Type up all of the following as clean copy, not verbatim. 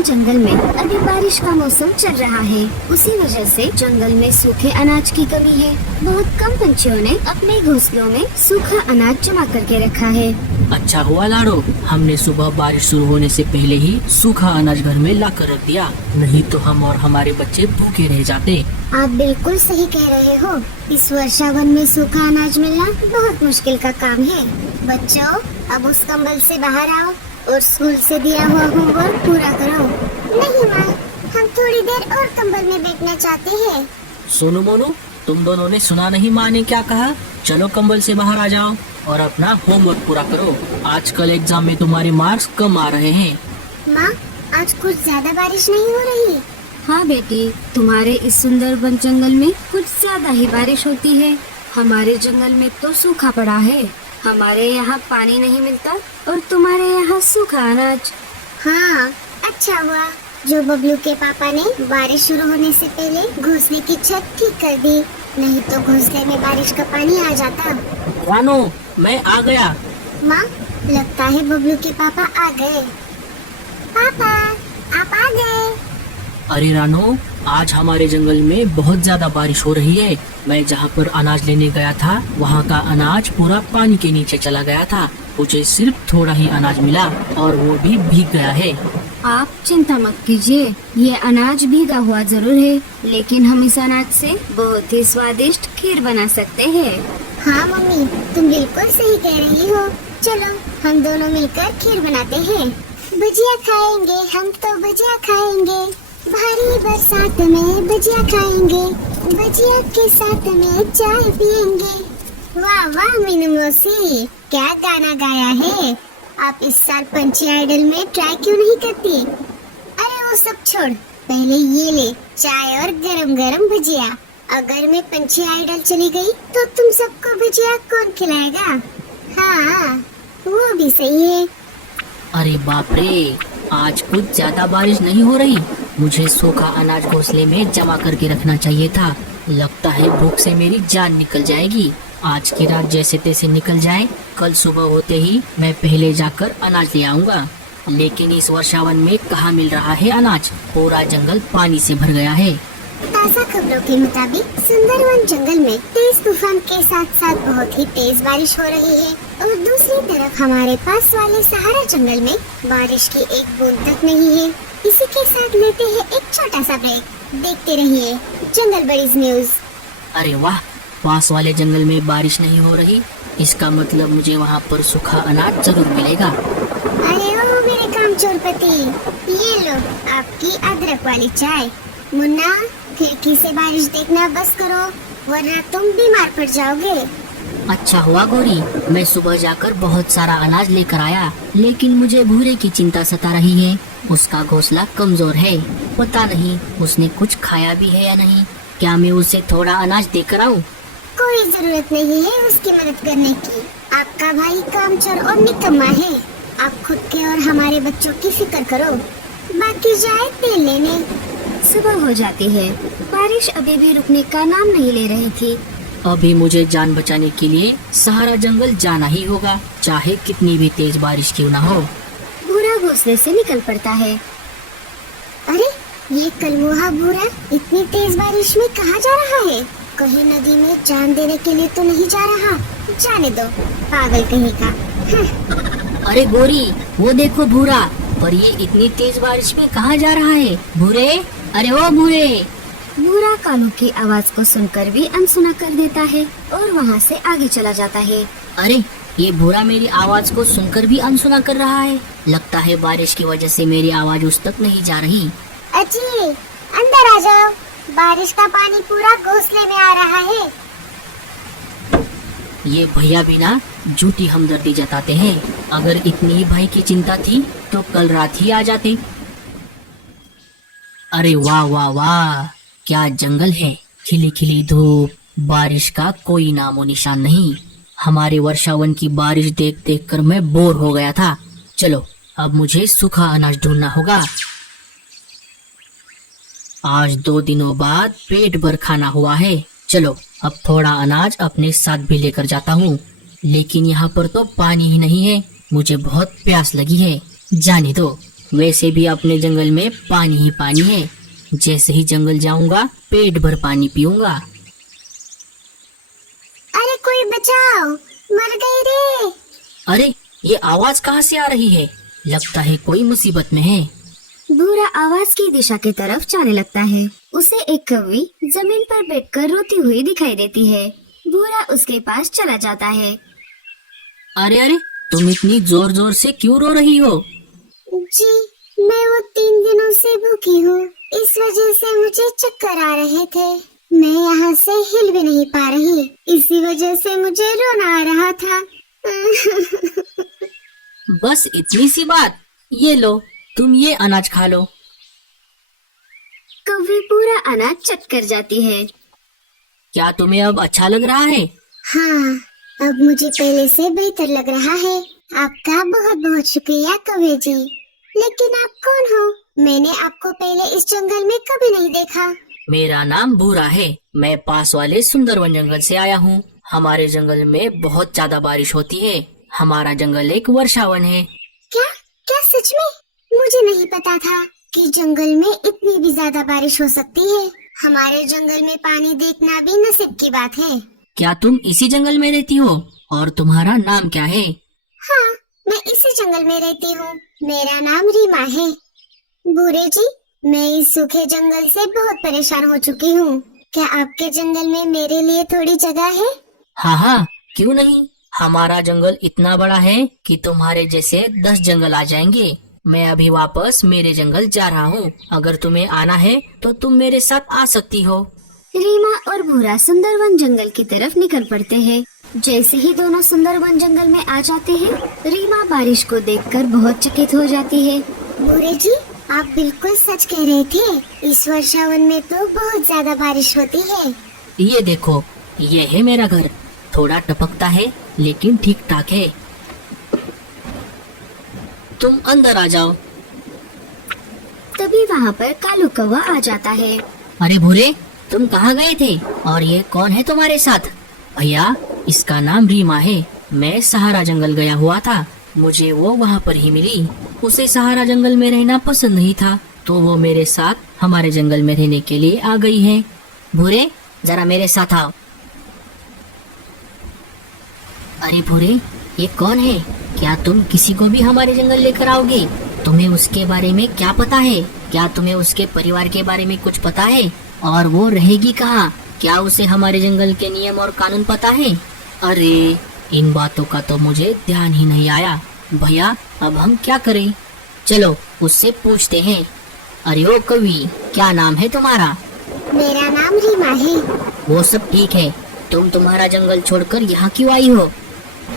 One जंगल में अभी बारिश का मौसम चल रहा है। उसी वजह से जंगल में सूखे अनाज की कमी है। बहुत कम पंछियों ने अपने घोंसलों में सूखा अनाज जमा करके रखा है। अच्छा हुआ लाडो, हमने सुबह बारिश शुरू होने से पहले ही सूखा अनाज घर में ला कर रख दिया, नहीं तो हम और हमारे बच्चे भूखे रह जाते। आप बिल्कुल सही कह रहे हो। इस वर्षा वन में सूखा अनाज मिलना बहुत मुश्किल का काम है। बच्चों, अब उस कंबल से बाहर आओ और स्कूल से दिया हुआ होमवर्क पूरा करो। नहीं माँ, हम थोड़ी देर और कंबल में बैठना चाहते हैं। सोनू मोनू, तुम दोनों ने सुना नहीं माँ ने क्या कहा? चलो कंबल से बाहर आ जाओ और अपना होमवर्क पूरा करो। आजकल एग्जाम में तुम्हारे मार्क्स कम आ रहे हैं। माँ, आज कुछ ज्यादा बारिश नहीं हो रही? हाँ बेटी, तुम्हारे इस सुंदर वन जंगल में कुछ ज्यादा ही बारिश होती है। हमारे जंगल में तो सूखा पड़ा है। हमारे यहाँ पानी नहीं मिलता और तुम्हारे यहाँ सूखा अनाज। हाँ, अच्छा हुआ जो बबलू के पापा ने बारिश शुरू होने से पहले घोंसले की छत ठीक कर दी, नहीं तो घोंसले में बारिश का पानी आ जाता। रानो, मैं आ गया। माँ, लगता है बबलू के पापा आ गए। पापा, आप आ गए? अरे रानो, आज हमारे जंगल में बहुत ज्यादा बारिश हो रही है। मैं जहाँ पर अनाज लेने गया था, वहाँ का अनाज पूरा पानी के नीचे चला गया था। मुझे सिर्फ थोड़ा ही अनाज मिला और वो भी भीग गया है। आप चिंता मत कीजिए, ये अनाज भीगा हुआ जरूर है, लेकिन हम इस अनाज से बहुत ही स्वादिष्ट खीर बना सकते हैं। हाँ मम्मी, तुम बिल्कुल सही कह रही हो। चलो हम दोनों मिलकर खीर बनाते हैं। भजिया खाएंगे, हम तो भजिया खाएंगे। भारी बरसात में भजिया खाएंगे, भजिया के साथ में चाय पियेंगे। वाह वाह मीनू मौसी, क्या गाना गाया है। आप इस साल पंछी आइडल में ट्राई क्यों नहीं करती? अरे वो सब छोड़, पहले ये ले चाय और गरम गरम भजिया। अगर मैं पंछी आइडल चली गई तो तुम सबको भजिया कौन खिलाएगा? हाँ, वो भी सही है। अरे बाप रे, आज कुछ ज्यादा बारिश नहीं हो रही। मुझे सूखा अनाज घोंसले में जमा करके रखना चाहिए था। लगता है भूख से मेरी जान निकल जाएगी। आज की रात जैसे तैसे निकल जाए, कल सुबह होते ही मैं पहले जाकर अनाज ले आऊंगा। लेकिन इस वर्षावन में कहाँ मिल रहा है अनाज? पूरा जंगल पानी से भर गया है। ताज़ा खबरों के मुताबिक सुंदरवन जंगल में तेज तूफान के साथ साथ बहुत ही तेज बारिश हो रही है और दूसरी तरफ हमारे पास वाले सहारा जंगल में बारिश की एक बूंद तक नहीं है। इसी के साथ लेते हैं एक छोटा सा ब्रेक। देखते रहिए जंगल बडीज न्यूज। अरे वाह, पास वाले जंगल में बारिश नहीं हो रही, इसका मतलब मुझे वहाँ पर सूखा अनाज जरूर मिलेगा। अरे ओ मेरे कामचोर पति, ये लो आपकी अदरक वाली चाय। मुन्ना, खिड़की से बारिश देखना बस करो, वरना तुम बीमार पड़ जाओगे। अच्छा हुआ गौरी, मैं सुबह जाकर बहुत सारा अनाज लेकर आया, लेकिन मुझे भूरे की चिंता सता रही है। उसका घोंसला कमजोर है, पता नहीं उसने कुछ खाया भी है या नहीं। क्या मैं उसे थोड़ा अनाज देकर आऊं? कोई जरूरत नहीं है उसकी मदद करने की। आपका भाई कामचोर और निकम्मा है। आप खुद के और हमारे बच्चों की फिक्र करो, बाकी जाए तेल लेने। सुबह हो जाती है, बारिश अभी भी रुकने का नाम नहीं ले रही थी। अभी मुझे जान बचाने के लिए सहारा जंगल जाना ही होगा, चाहे कितनी भी तेज बारिश क्यों ना हो। भूरा घोंसले से निकल पड़ता है। अरे ये कलमुहा भूरा इतनी तेज बारिश में कहाँ जा रहा है? कहीं नदी में जान देने के लिए तो नहीं जा रहा? जाने दो, पागल कहीं का। अरे गोरी, वो देखो भूरा, पर ये इतनी तेज बारिश में कहाँ जा रहा है? भूरे, अरे ओ भूरे। भूरा कालू की आवाज को सुनकर भी अनसुना कर देता है और वहाँ से आगे चला जाता है। अरे ये भूरा मेरी आवाज को सुनकर भी अनसुना कर रहा है। लगता है बारिश की वजह से मेरी आवाज उस तक नहीं जा रही। अजी, अंदर आ जाओ, बारिश का पानी पूरा घोंसले में आ रहा है। ये भैया भी ना झूठी हमदर्दी जताते हैं। अगर इतनी ही भाई की चिंता थी तो कल रात ही आ जाते। अरे वाह वाह वाह, क्या जंगल है। खिली खिली धूप, बारिश का कोई नामो निशान नहीं। हमारे वर्षावन की बारिश देख देख कर मैं बोर हो गया था। चलो अब मुझे सूखा अनाज ढूंढना होगा। आज 2 दिनों बाद पेट भर खाना हुआ है। चलो अब थोड़ा अनाज अपने साथ भी लेकर जाता हूँ। लेकिन यहाँ पर तो पानी ही नहीं है। मुझे बहुत प्यास लगी है। जाने दो। वैसे भी अपने जंगल में पानी ही पानी है। जैसे ही जंगल जाऊंगा पेट भर पानी पीऊंगा। अरे कोई बचाओ, मर गई रे। अरे ये आवाज कहाँ से आ रही है? लगता है कोई मुसीबत में है। भूरा आवाज की दिशा की तरफ जाने लगता है। उसे एक कौवी जमीन पर बैठकर रोती हुई दिखाई देती है। भूरा उसके पास चला जाता है। अरे अरे, तुम इतनी जोर जोर से क्यों रो रही हो? जी, मैं वो 3 दिनों से भूखी हूँ, इस वजह से मुझे चक्कर आ रहे थे। मैं यहाँ से हिल भी नहीं पा रही, इसी वजह से मुझे रोना आ रहा था। बस इतनी सी बात। ये लो, तुम ये अनाज खा लो। कौवी पूरा अनाज चट कर जाती है। क्या तुम्हें अब अच्छा लग रहा है? हाँ, अब मुझे पहले से बेहतर लग रहा है। आपका बहुत बहुत शुक्रिया कौवे जी। लेकिन आप कौन हो? मैंने आपको पहले इस जंगल में कभी नहीं देखा। मेरा नाम भूरा है। मैं पास वाले सुंदरवन जंगल से आया हूँ। हमारे जंगल में बहुत ज्यादा बारिश होती है। हमारा जंगल एक वर्षावन है। क्या क्या सच में? मुझे नहीं पता था कि जंगल में इतनी भी ज्यादा बारिश हो सकती है। हमारे जंगल में पानी देखना भी नसीब की बात है। क्या तुम इसी जंगल में रहती हो? और तुम्हारा नाम क्या है? हाँ, मैं इसी जंगल में रहती हूँ। मेरा नाम रीमा है। बूढ़े जी, मैं इस सूखे जंगल से बहुत परेशान हो चुकी हूँ। क्या आपके जंगल में मेरे लिए थोड़ी जगह है? हाँ हाँ, क्यों नहीं। हमारा जंगल इतना बड़ा है कि तुम्हारे जैसे 10 जंगल आ जाएंगे। मैं अभी वापस मेरे जंगल जा रहा हूँ। अगर तुम्हें आना है तो तुम मेरे साथ आ सकती हो। रीमा और भूरा सुंदरवन जंगल की तरफ निकल पड़ते हैं। जैसे ही दोनों सुंदरवन जंगल में आ जाते हैं, रीमा बारिश को देखकर बहुत चकित हो जाती है। बूढ़े जी, आप बिल्कुल सच कह रहे थे। इस वर्षावन में तो बहुत ज्यादा बारिश होती है। ये देखो, ये है मेरा घर। थोड़ा टपकता है लेकिन ठीक ठाक है। तुम अंदर आ जाओ। तभी वहाँ पर कालू कौवा आ जाता है। अरे भूरे, तुम कहाँ गए थे? और ये कौन है तुम्हारे साथ? भैया, इसका नाम रीमा है। मैं सहारा जंगल गया हुआ था। मुझे वो वहाँ पर ही मिली। उसे सहारा जंगल में रहना पसंद नहीं था, तो वो मेरे साथ हमारे जंगल में रहने के लिए आ गई है। भूरे, जरा मेरे साथ आओ। अरे भूरे, ये कौन है? क्या तुम किसी को भी हमारे जंगल लेकर आओगे? तुम्हें उसके बारे में क्या पता है? क्या तुम्हें उसके परिवार के बारे में कुछ पता है? और वो रहेगी कहाँ? क्या उसे हमारे जंगल के नियम और कानून पता है? अरे, इन बातों का तो मुझे ध्यान ही नहीं आया। भैया, अब हम क्या करें? चलो उससे पूछते हैं। अरे ओ कवि, क्या नाम है तुम्हारा? मेरा नाम रीमा है। वो सब ठीक है, तुम तुम्हारा जंगल छोड़कर यहाँ क्यों आई हो?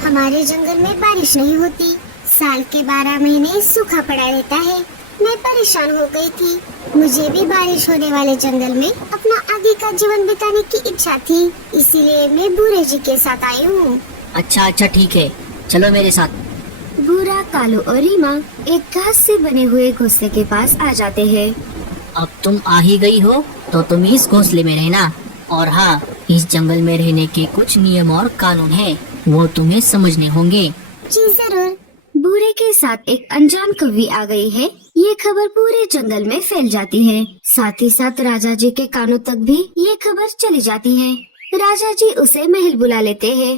हमारे जंगल में बारिश नहीं होती। साल के 12 महीने सूखा पड़ा रहता है। मैं परेशान हो गई थी। मुझे भी बारिश होने वाले जंगल में अपना आगे का जीवन बिताने की इच्छा थी, इसीलिए मैं बूढ़े जी के साथ आई हूँ। अच्छा अच्छा, ठीक है, चलो मेरे साथ। भूरा, कालू और रीमा एक घास से बने हुए घोंसले के पास आ जाते हैं। अब तुम आ ही गई हो तो तुम इस घोंसले में रहना। और हाँ, इस जंगल में रहने के कुछ नियम और कानून हैं, वो तुम्हें समझने होंगे। जी जरूर। भूरे के साथ एक अनजान कौवी आ गई है। ये खबर पूरे जंगल में फैल जाती है। साथ ही साथ राजा जी के कानों तक भी ये खबर चली जाती है। राजा जी उसे महल बुला लेते हैं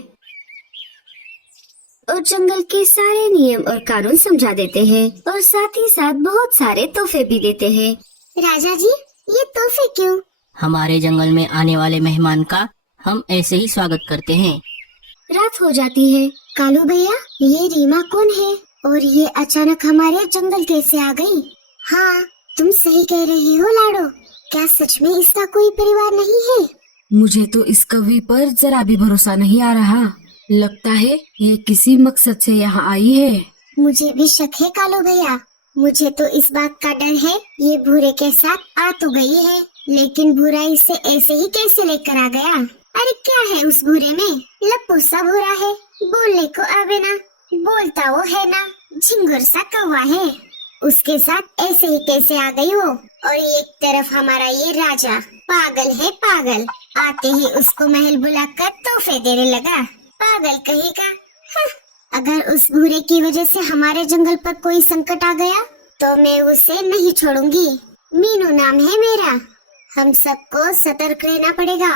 और जंगल के सारे नियम और कानून समझा देते हैं और साथ ही साथ बहुत सारे तोहफे भी देते हैं। राजा जी, ये तोहफे क्यों? हमारे जंगल में आने वाले मेहमान का हम ऐसे ही स्वागत करते हैं। रात हो जाती है। कालू भैया, ये रीमा कौन है और ये अचानक हमारे जंगल कैसे आ गई? हाँ, तुम सही कह रही हो लाडो। क्या सच में इसका कोई परिवार नहीं है? मुझे तो इस कवि पर जरा भी भरोसा नहीं आ रहा। लगता है ये किसी मकसद से यहाँ आई है। मुझे भी शक है कालू भैया। मुझे तो इस बात का डर है, ये भूरे के साथ आ तो गई है, लेकिन भूरा इसे ऐसे ही कैसे लेकर आ गया? अरे क्या है उस भूरे में? लप्पू सा भूरा है, बोलने को आवे ना, बोलता वो है ना, झिंगुर सा कौवा है। उसके साथ ऐसे ही कैसे आ गई वो? और एक तरफ हमारा ये राजा पागल है पागल, आते ही उसको महल बुलाकर तोहफे देने लगा। पागल कहीं का। अगर उस भूरे की वजह से हमारे जंगल पर कोई संकट आ गया तो मैं उसे नहीं छोड़ूंगी। मीनू नाम है मेरा। हम सबको सतर्क रहना पड़ेगा।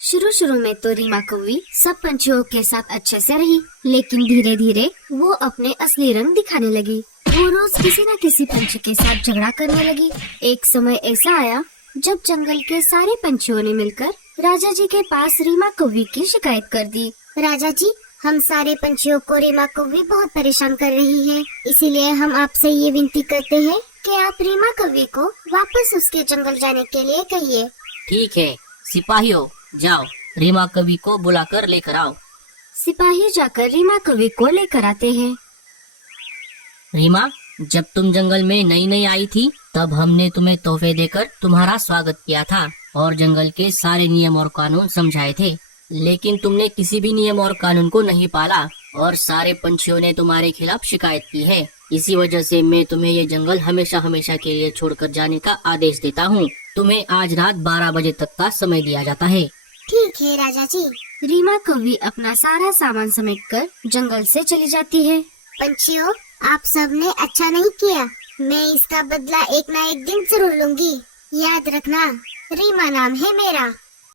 शुरू शुरू में तो रीमा कौवी सब पंछियों के साथ अच्छे से रही, लेकिन धीरे धीरे वो अपने असली रंग दिखाने लगी। वो रोज किसी न किसी पंछी के साथ झगड़ा करने लगी। एक समय ऐसा आया जब जंगल के सारे पंछियों ने मिलकर राजा जी के पास रीमा कौवी की शिकायत कर दी। राजा जी, हम सारे पंछियों को रीमा कौवी बहुत परेशान कर रही है, इसीलिए हम आपसे ये विनती करते हैं कि आप रीमा कौवी को वापस उसके जंगल जाने के लिए कहिए। ठीक है सिपाहियों, जाओ रीमा कवि को बुलाकर लेकर आओ। सिपाही जाकर रीमा कौवी को लेकर आते हैं। रीमा, जब तुम जंगल में नई नई आई थी तब हमने तुम्हें तोहफे देकर तुम्हारा स्वागत किया था और जंगल के सारे नियम और कानून समझाए थे, लेकिन तुमने किसी भी नियम और कानून को नहीं पाला और सारे पंछियों ने तुम्हारे खिलाफ शिकायत की है। इसी वजह से मैं तुम्हें ये जंगल हमेशा हमेशा के लिए छोड़कर जाने का आदेश देता हूँ। तुम्हें आज रात 12 बजे तक का समय दिया जाता है। ठीक है राजा जी। रीमा कौवी अपना सारा सामान समेटकर जंगल से चली जाती है। पंछियों, आप सबने अच्छा नहीं किया। मैं इसका बदला एक ना एक दिन जरूर लूंगी। याद रखना, रीमा नाम है मेरा।